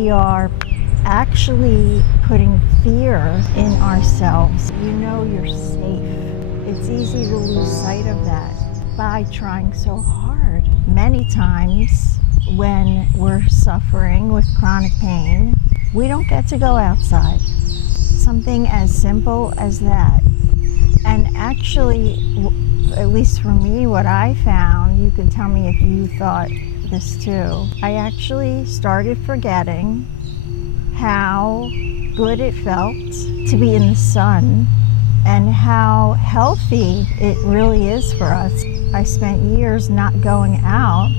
we are actually putting fear in ourselves. You know you're safe. It's easy to lose sight of that by trying so hard. Many times when we're suffering with chronic pain, we don't get to go outside. Something as simple as that. And actually, at least for me, what I found, you can tell me if you thought this too, I actually started forgetting how good it felt to be in the sun and how healthy it really is for us. I spent years not going out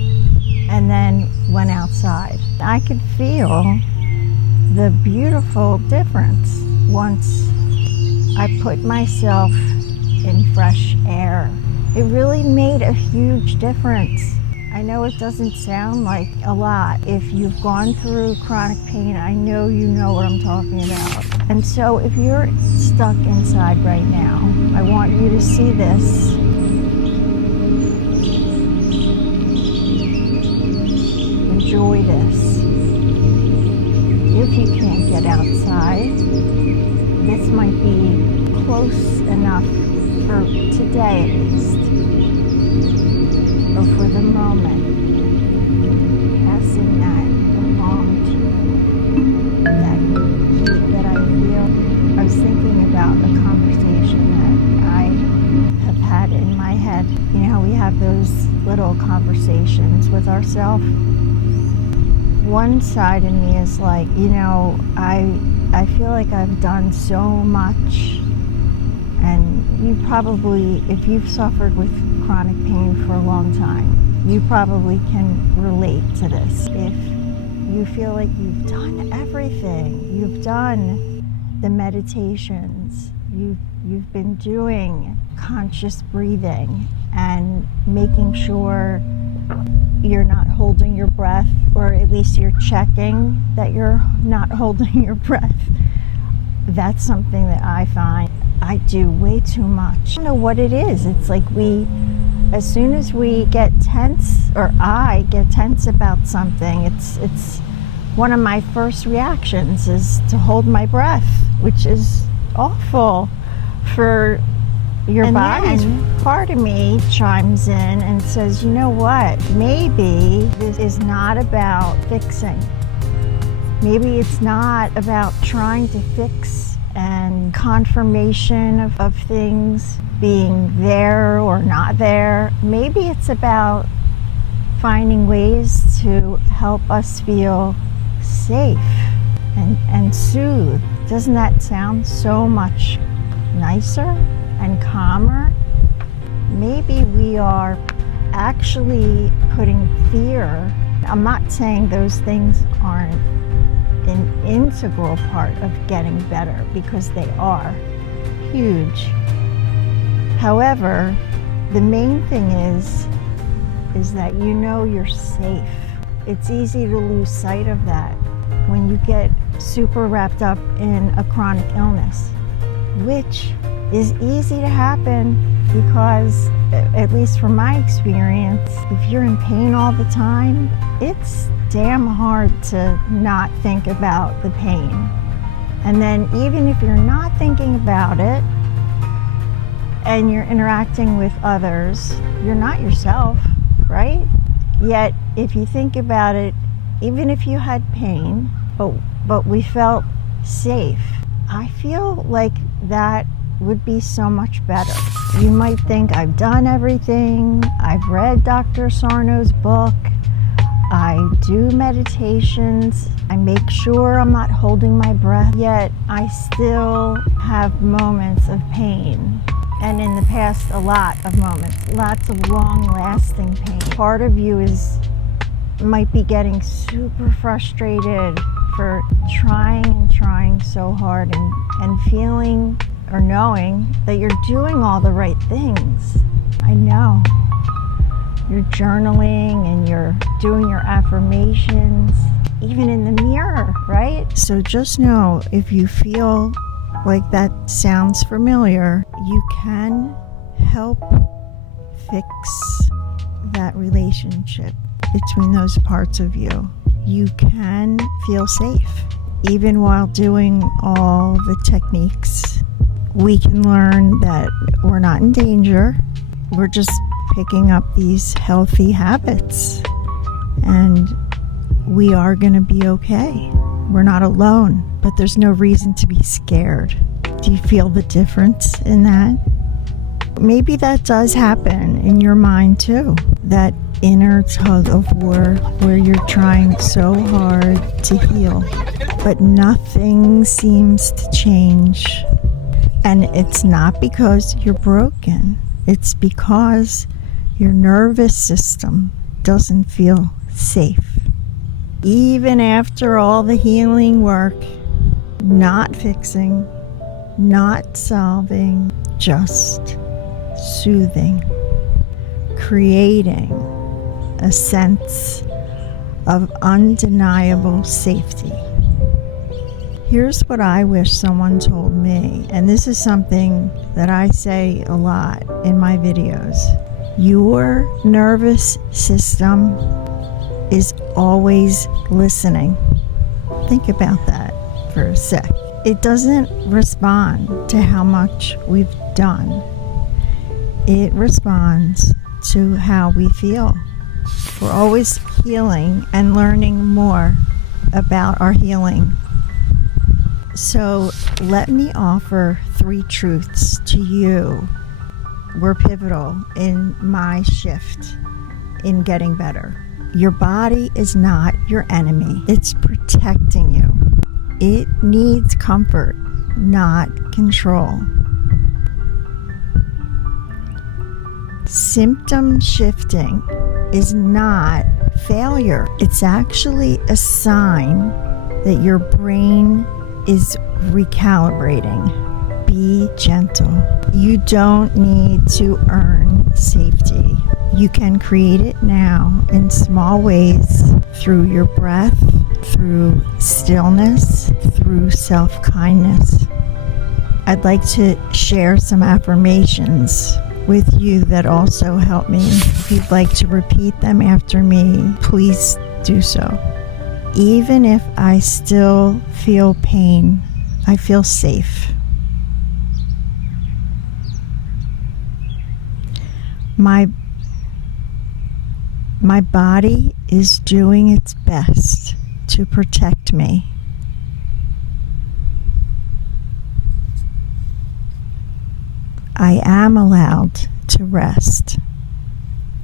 and then went outside. I could feel the beautiful difference once I put myself in fresh air. It really made a huge difference. I know it doesn't sound like a lot. If you've gone through chronic pain, I know you know what I'm talking about. And so if you're stuck inside right now, I want you to see this. Enjoy this. If you can't get outside, this might be close enough for today at least, or for the moment, passing that along to you, that heat that I feel. I was thinking about a conversation that I have had in my head. You know how we have those little conversations with ourselves? One side of me is like, you know, I feel like I've done so much. And you probably, if you've suffered with chronic pain for a long time, you probably can relate to this. If you feel like you've done everything, you've done the meditations, you've been doing conscious breathing and making sure you're not holding your breath, or at least you're checking that you're not holding your breath. That's something that I find I do way too much. I don't know what it is. It's like as soon as we get tense, or I get tense about something, it's one of my first reactions is to hold my breath, which is awful for your body. And part of me chimes in and says, you know what? Maybe this is not about fixing. Maybe it's not about trying to fix and confirmation of things being there or not there. Maybe it's about finding ways to help us feel safe and soothe. Doesn't that sound so much nicer and calmer? Maybe we are actually putting fear. I'm not saying those things aren't an integral part of getting better, because they are huge. However, the main thing is that you know you're safe. It's easy to lose sight of that when you get super wrapped up in a chronic illness, which is easy to happen because, at least from my experience, if you're in pain all the time, it's damn hard to not think about the pain. And then even if you're not thinking about it and you're interacting with others, you're not yourself, right? Yet if you think about it, even if you had pain, but we felt safe, I feel like that would be so much better. You might think, I've done everything, I've read Dr. Sarno's book, I do meditations, I make sure I'm not holding my breath, yet I still have moments of pain. And in the past, a lot of moments, lots of long-lasting pain. Part of you might be getting super frustrated for trying so hard and feeling or knowing that you're doing all the right things. I know. You're journaling and you're doing your affirmations, even in the mirror, right? So just know, if you feel like that sounds familiar, you can help fix that relationship between those parts of you. you can feel safe. Even while doing all the techniques, we can learn that we're not in danger. We're just picking up these healthy habits, and we are going to be okay. We're not alone, but there's no reason to be scared. Do you feel the difference in that? Maybe that does happen in your mind too. That inner tug of war where you're trying so hard to heal, but nothing seems to change. And it's not because you're broken. It's because your nervous system doesn't feel safe. Even after all the healing work, not fixing, not solving, just soothing, creating a sense of undeniable safety. Here's what I wish someone told me, and this is something that I say a lot in my videos. Your nervous system is always listening. Think about that for a sec. It doesn't respond to how much we've done. It responds to how we feel. We're always healing and learning more about our healing. So let me offer 3 truths to you. Were pivotal in my shift in getting better. Your body is not your enemy. It's protecting you. It needs comfort, not control. Symptom shifting is not failure. It's actually a sign that your brain is recalibrating. Be gentle. You don't need to earn safety. You can create it now in small ways through your breath, through stillness, through self-kindness. I'd like to share some affirmations with you that also help me. If you'd like to repeat them after me, please do so. Even if I still feel pain, I feel safe. My body is doing its best to protect me. I am allowed to rest.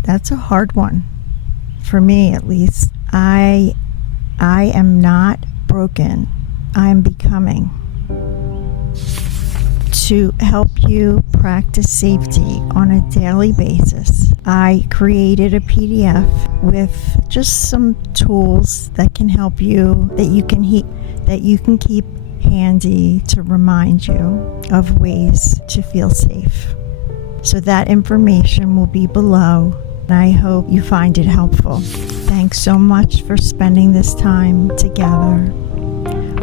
That's a hard one, for me at least. I am not broken. I am becoming. To help you practice safety on a daily basis, I created a PDF with just some tools that can help you, that you can keep handy to remind you of ways to feel safe. So that information will be below, and I hope you find it helpful. Thanks so much for spending this time together.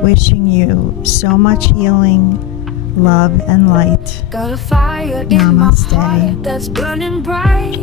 Wishing you so much healing, love, and light. Got a fire in my heart that's burning bright.